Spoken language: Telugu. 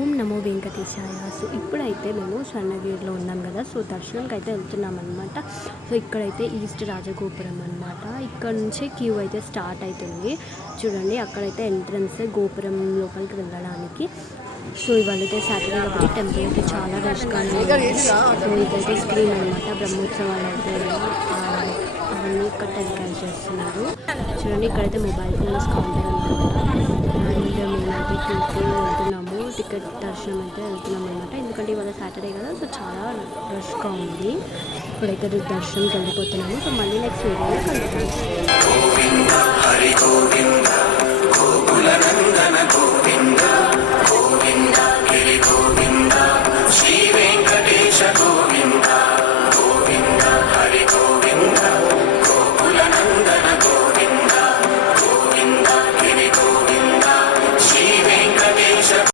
ఓం నమో వెంకటేశాయ. సో ఇప్పుడైతే మేము స్వర్ణగిరిలో ఉన్నాం కదా. సో దర్శనంకి అయితే వెళ్తున్నాం అనమాట. సో ఇక్కడైతే ఈస్ట్ రాజగోపురం అనమాట. ఇక్కడ నుంచే క్యూ అయితే స్టార్ట్ అవుతుంది. చూడండి అక్కడైతే ఎంట్రన్స్ గోపురం లోపలికి వెళ్ళడానికి. సో ఇవాళైతే సాటర్డే కాబట్టి టెంపుల్ అయితే చాలా రష్గా ఉంది. సో ఇదైతే స్క్రీన్ అనమాట. బ్రహ్మోత్సవాలు అయితే అవన్నీ ఇక్కడ టెలికాస్ట్ చేస్తున్నారు. చూడండి ఇక్కడైతే మొబైల్ ఫోన్స్ కౌంటర్ అనమాట. అండ్ మేమైతే క్యూకి వెళ్తున్నాము. టికెట్ దర్శనం అయితే వెళ్తున్నాం అనమాట. ఎందుకంటే ఇవాళ సాటర్డే కదా. సో చాలా రష్గా ఉంది. ఇప్పుడైతే దర్శనంకి వెళ్ళిపోతున్నాము. సో మళ్ళీ నెక్స్ట్ వీడియోలో కలుద్దాం.